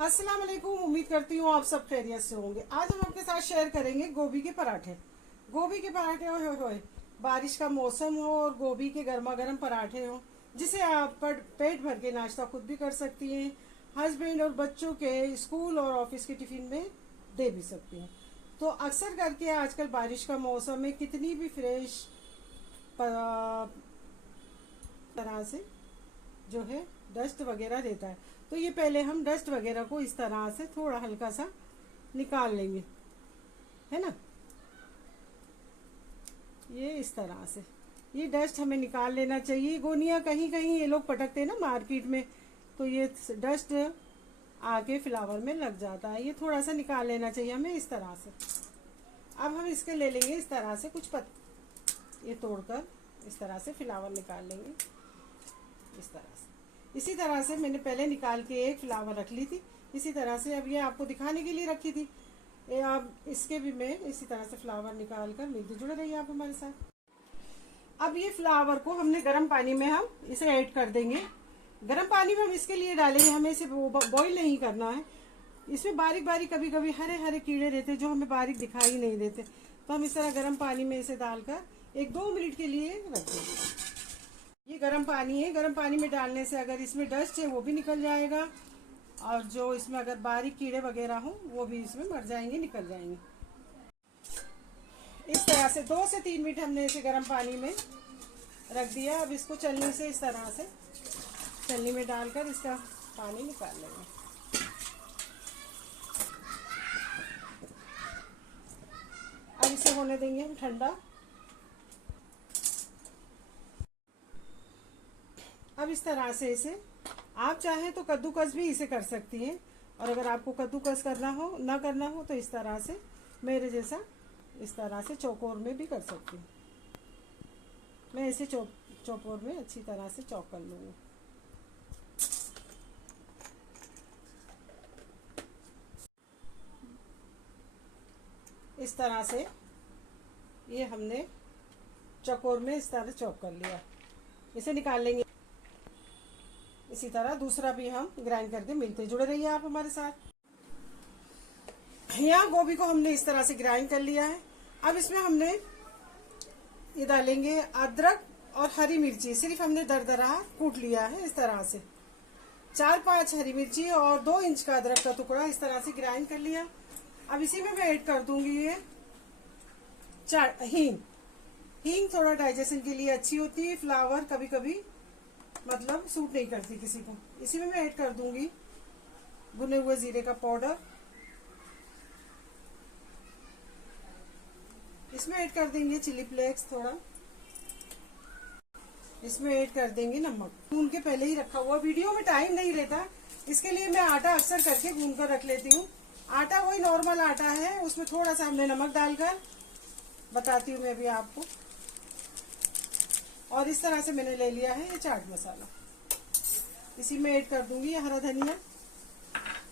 अस्सलाम वालेकुम। उम्मीद करती हूँ आप सब खैरियत से होंगे। आज हम आपके साथ शेयर करेंगे गोभी के पराठे। गोभी के पराठे हो बारिश का मौसम हो और गोभी के गर्मा गर्म पराठे हो, जिसे आप पेट भर के नाश्ता खुद भी कर सकती हैं, हस्बैंड और बच्चों के स्कूल और ऑफिस के टिफिन में दे भी सकती हैं। तो अक्सर करके आजकल बारिश का मौसम में कितनी भी फ्रेश तरह से जो है डस्ट वगैरह रहता है, तो ये पहले हम डस्ट वगैरह को इस तरह से थोड़ा हल्का सा निकाल लेंगे, है ना। ये इस तरह से ये डस्ट हमें निकाल लेना चाहिए। गोनिया कहीं कहीं ये लोग पटकते हैं ना मार्केट में, तो ये डस्ट आके फ्लावर में लग जाता है। ये थोड़ा सा निकाल लेना चाहिए हमें इस तरह से। अब हम इसके ले लेंगे इस तरह से कुछ ये तोड़कर इस तरह से फ्लावर निकाल लेंगे इस तरह से। इसी तरह से मैंने पहले निकाल के एक फ्लावर रख ली थी, इसी तरह से अब ये आपको दिखाने के लिए रखी थी। अब इसके भी मैं इसी तरह से फ्लावर निकाल कर मिलते जुड़े रहिए आप हमारे साथ। अब ये फ्लावर को हमने गर्म पानी में हम इसे ऐड कर देंगे। गर्म पानी में हम इसके लिए डालेंगे, हमें इसे बॉईल नहीं करना है। इसमें बारीक बारीक कभी कभी हरे हरे कीड़े रहते जो हमें बारीक दिखाई नहीं देते, तो हम इस तरह गर्म पानी में इसे डालकर 1-2 मिनट के लिए रख देंगे। ये गर्म पानी है, गर्म पानी में डालने से अगर इसमें डस्ट है वो भी निकल जाएगा, और जो इसमें अगर बारीक कीड़े वगैरह हो वो भी इसमें मर जाएंगे, निकल जाएंगे। इस तरह से 2 से 3 मिनट हमने इसे गर्म पानी में रख दिया। अब इसको चलनी से इस तरह से चलनी में डालकर इसका पानी निकाल लेंगे। अब इसे होने देंगे हम ठंडा। अब इस तरह से इसे आप चाहें तो कद्दूकस भी इसे कर सकती हैं, और अगर आपको कद्दूकस ना करना हो तो इस तरह से मेरे जैसा इस तरह से चौकोर में भी कर सकती हूँ। मैं इसे चौकोर में अच्छी तरह से चॉप कर लूँगी। इस तरह से ये हमने चौकोर में इस तरह चॉप कर लिया, इसे निकाल लेंगे। इसी तरह दूसरा भी हम ग्राइंड करके मिलते जुड़े रहिए आप हमारे साथ। यहाँ गोभी को हमने इस तरह से ग्राइंड कर लिया है। अब इसमें हमने ये डालेंगे अदरक और हरी मिर्ची, सिर्फ हमने दरदरा कूट लिया है इस तरह से। 4-5 हरी मिर्ची और 2 इंच का अदरक का टुकड़ा इस तरह से ग्राइंड कर लिया। अब इसी में मैं ऐड कर दूंगी ये हींग थोड़ा डाइजेशन के लिए अच्छी होती है। फ्लावर कभी कभी मतलब सूट नहीं करती किसी को। इसी में मैं ऐड कर दूंगी भुने हुए जीरे का पाउडर। इसमें ऐड कर देंगे चिली फ्लेक्स थोड़ा। इसमें ऐड कर देंगे नमक। गून के पहले ही रखा हुआ, वीडियो में टाइम नहीं रहता, इसके लिए मैं आटा अक्सर करके गून कर रख लेती हूँ। आटा वही नॉर्मल आटा है, उसमें थोड़ा सा हमने नमक डालकर बताती हूँ मैं भी आपको। और इस तरह से मैंने ले लिया है ये चाट मसाला, इसी में ऐड कर दूंगी हरा धनिया।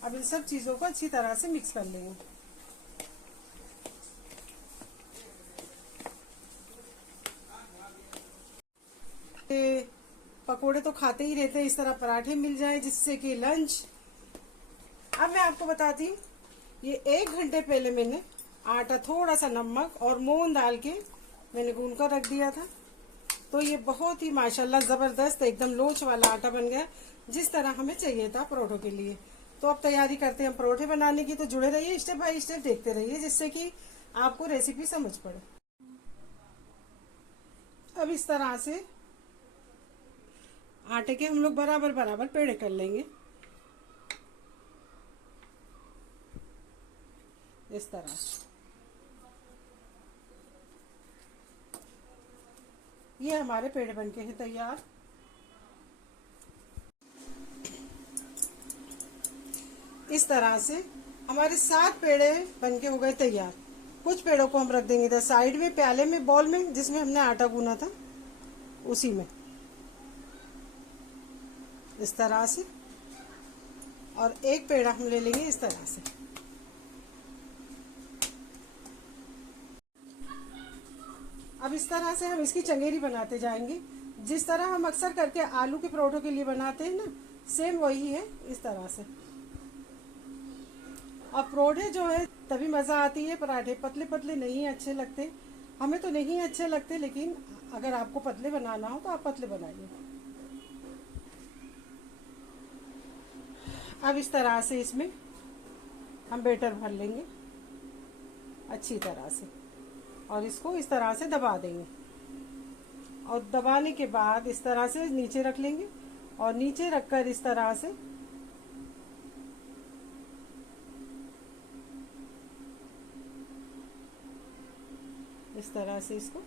अब इन सब चीजों को अच्छी तरह से मिक्स कर लेंगे। पकोड़े तो खाते ही रहते हैं, इस तरह पराठे मिल जाए जिससे कि लंच। अब मैं आपको बताती हूँ, ये 1 घंटे पहले मैंने आटा थोड़ा सा नमक और मोन डाल के मैंने गूंद कर रख दिया था। तो ये बहुत ही माशाल्लाह जबरदस्त एकदम लोच वाला आटा बन गया, जिस तरह हमें चाहिए था परोठों के लिए। तो अब तैयारी करते हैं हम परोठे बनाने की। तो जुड़े रहिए, स्टेप बाय स्टेप देखते रहिए, जिससे कि आपको रेसिपी समझ पड़े। अब इस तरह से आटे के हम लोग बराबर बराबर पेड़े कर लेंगे इस तरह से। ये हमारे पेड़े बनके हैं तैयार। इस तरह से हमारे 7 पेड़े बनके हो गए तैयार। कुछ पेड़ों को हम रख देंगे इधर साइड में प्याले में, बॉल में, जिसमें हमने आटा गूना था उसी में इस तरह से। और एक पेड़ा हम ले लेंगे इस तरह से। अब इस तरह से हम इसकी चंगेरी बनाते जाएंगे, जिस तरह हम अक्सर करके आलू के परोठों के लिए बनाते हैं ना, सेम वही है इस तरह से। और परोठे जो है तभी मज़ा आती है, पराठे पतले पतले नहीं अच्छे लगते, हमें तो नहीं अच्छे लगते, लेकिन अगर आपको पतले बनाना हो तो आप पतले बनाइए। अब इस तरह से इसमें हम बैटर भर लेंगे अच्छी तरह से, और इसको इस तरह से दबा देंगे, और दबाने के बाद इस तरह से नीचे रख लेंगे, और नीचे रखकर इस तरह से इसको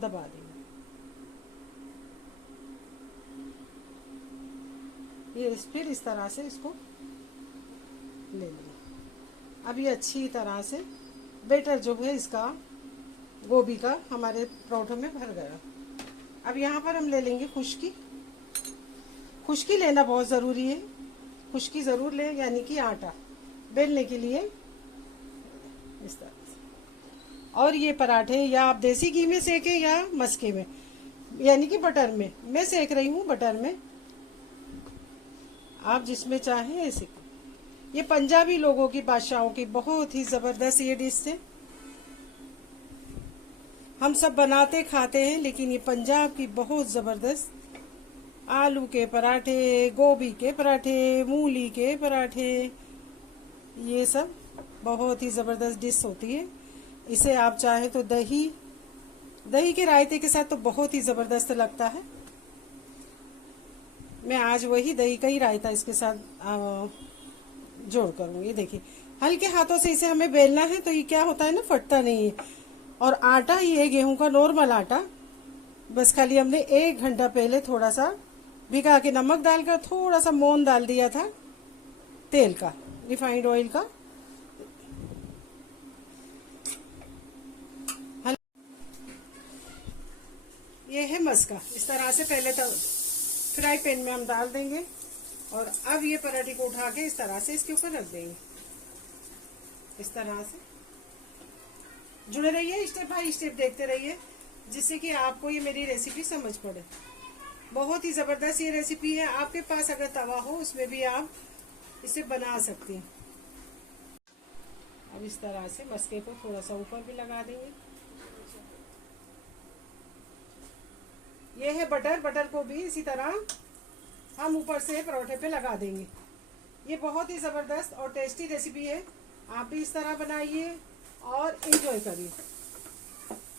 दबा देंगे। ये फिर इस तरह से इसको ले लेंगे। अब ये अच्छी तरह से बैटर जो है इसका गोभी का हमारे परोठों में भर गया। अब यहाँ पर हम ले लेंगे खुश्की। खुश्की लेना बहुत ज़रूरी है, खुश्की ज़रूर लें, यानी कि आटा बेलने के लिए इस तरह से। और ये पराठे या आप देसी घी में सेकें या मस्के में, यानी कि बटर में। मैं सेक रही हूँ बटर में, आप जिसमें चाहें ऐसे। ये पंजाबी लोगों की, बादशाहों की बहुत ही ज़बरदस्त ये डिश है। हम सब बनाते खाते हैं, लेकिन ये पंजाब की बहुत ज़बरदस्त आलू के पराठे, गोभी के पराठे, मूली के पराठे, ये सब बहुत ही ज़बरदस्त डिश होती है। इसे आप चाहे तो दही के रायते के साथ तो बहुत ही ज़बरदस्त लगता है। मैं आज वही दही का ही रायता इसके साथ जोड़ करूँगी। देखिए हल्के हाथों से इसे हमें बेलना है, तो ये क्या होता है ना, फटता नहीं है। और आटा ही है गेहूं का, नॉर्मल आटा, बस खाली हमने 1 घंटा पहले थोड़ा सा भिगा के नमक डालकर थोड़ा सा मोन डाल दिया था तेल का, रिफाइंड ऑयल का। ये है मस्का। इस तरह से पहले तो फ्राई पैन में हम डाल देंगे, और अब ये पराठे को उठा के इस तरह से इसके ऊपर रख देंगे। इस तरह से जुड़े रहिए, स्टेप बाय स्टेप देखते रहिए, जिससे कि आपको ये मेरी रेसिपी समझ पड़े। बहुत ही ज़बरदस्त ये रेसिपी है। आपके पास अगर तवा हो उसमें भी आप इसे बना सकती हैं। अब इस तरह से मस्के को थोड़ा सा ऊपर भी लगा देंगे। ये है बटर। बटर को भी इसी तरह हम ऊपर से परोठे पे लगा देंगे। ये बहुत ही ज़बरदस्त और टेस्टी रेसिपी है। आप भी इस तरह बनाइए और एंजॉय करिए।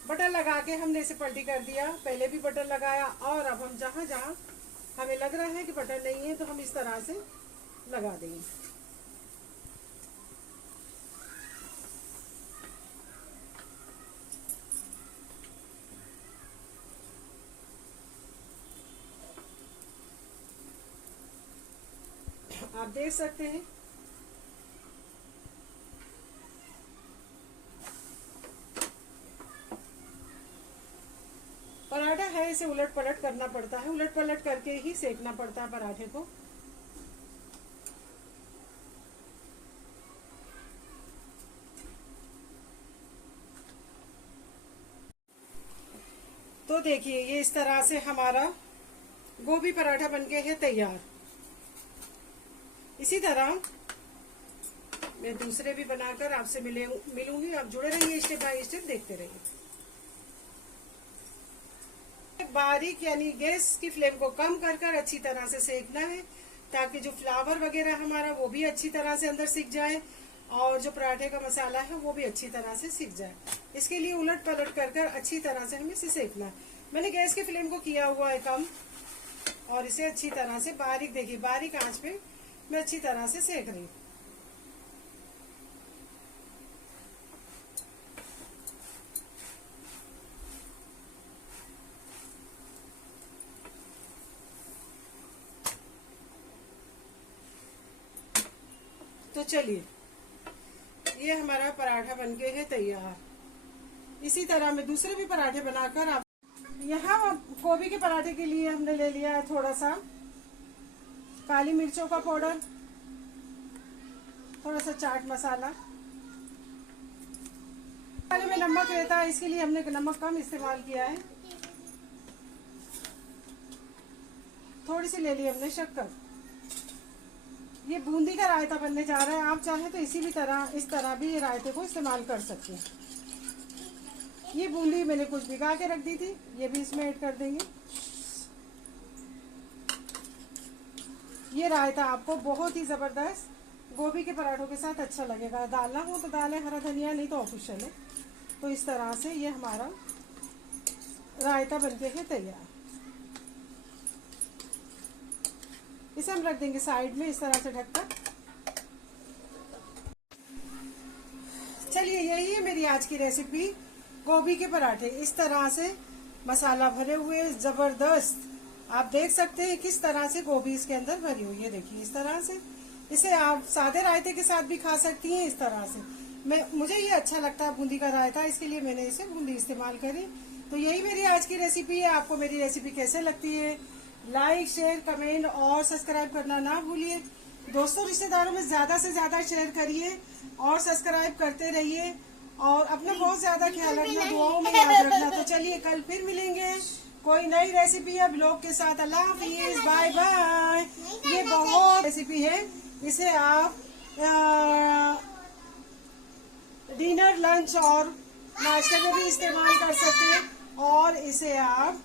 बटर लगा के हमने इसे पलटी कर दिया, पहले भी बटर लगाया, और अब हम जहाँ जहाँ हमें लग रहा है कि बटर नहीं है तो हम इस तरह से लगा देंगे। आप देख सकते हैं पराठा है, इसे उलट पलट करना पड़ता है, उलट पलट करके ही सेकना पड़ता है पराठे को। तो देखिए ये इस तरह से हमारा गोभी पराठा बनके है तैयार। इसी तरह मैं दूसरे भी बनाकर आपसे मिलूंगी। आप जुड़े रहिए, स्टेप बाय स्टेप देखते रहिए। बारीक यानी गैस की फ्लेम को कम कर अच्छी तरह से सेकना है, ताकि जो फ्लावर वगैरह हमारा वो भी अच्छी तरह से अंदर सिक जाए, और जो पराठे का मसाला है वो भी अच्छी तरह से सिक जाए। इसके लिए उलट पलट कर अच्छी तरह से हमें इसे सेकना है। मैंने गैस की फ्लेम को किया हुआ है कम, और इसे अच्छी तरह से बारीक, देखिए बारीक आंच पे मैं अच्छी तरह से सेक रही हूँ। तो चलिए ये हमारा पराठा बनके है तैयार। इसी तरह मैं दूसरे भी पराठे बनाकर आप, यहाँ गोभी के पराठे के लिए हमने ले लिया है थोड़ा सा काली मिर्चों का पाउडर, थोड़ा सा चाट मसाला। पहले में नमक रहता है, इसके लिए हमने नमक कम इस्तेमाल किया है। थोड़ी सी ले ली हमने शक्कर, ये बूंदी का रायता बनने जा रहा है। आप चाहें तो इसी भी तरह इस तरह भी ये रायते को इस्तेमाल कर सकते हैं। ये बूंदी मैंने कुछ भिगा के रख दी थी, ये भी इसमें ऐड कर देंगे। ये रायता आपको बहुत ही ज़बरदस्त गोभी के पराठों के साथ अच्छा लगेगा। डालना हो तो डालें हरा धनिया, नहीं तो ऑप्शनल है। तो इस तरह से ये हमारा रायता बनके है तैयार। इसे हम रख देंगे साइड में इस तरह से ढककर। चलिए, यही है मेरी आज की रेसिपी, गोभी के पराठे। इस तरह से मसाला भरे हुए जबरदस्त, आप देख सकते हैं किस तरह से गोभी इसके अंदर भरी हुई है। देखिए इस तरह से। इसे आप सादे रायते के साथ भी खा सकती हैं इस तरह से। मुझे ये अच्छा लगता है बूंदी का रायता, इसके लिए मैंने इसे बूंदी इस्तेमाल करी। तो यही मेरी आज की रेसिपी है। आपको मेरी रेसिपी कैसे लगती है? लाइक, शेयर, कमेंट और सब्सक्राइब करना ना भूलिए। दोस्तों रिश्तेदारों में ज्यादा से ज्यादा शेयर करिए और सब्सक्राइब करते रहिए। और अपना बहुत ज्यादा ख्याल रखना, दुआओं में याद रखना। तो चलिए कल फिर मिलेंगे कोई नई रेसिपी या ब्लॉग के साथ। अल्लाह हाफिज, बाय बाय। ये बहुत रेसिपी है, इसे आप डिनर, लंच और नाश्ते में भी इस्तेमाल कर सकते हैं। और इसे आप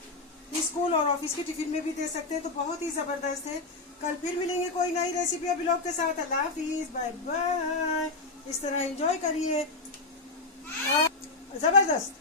स्कूल और ऑफिस के टिफिन में भी दे सकते हैं। तो बहुत ही जबरदस्त है। कल फिर मिलेंगे कोई नई रेसिपी या ब्लॉग के साथ। अल्लाह हाफिज, बाय बाय। इस तरह एंजॉय करिए। जबरदस्त।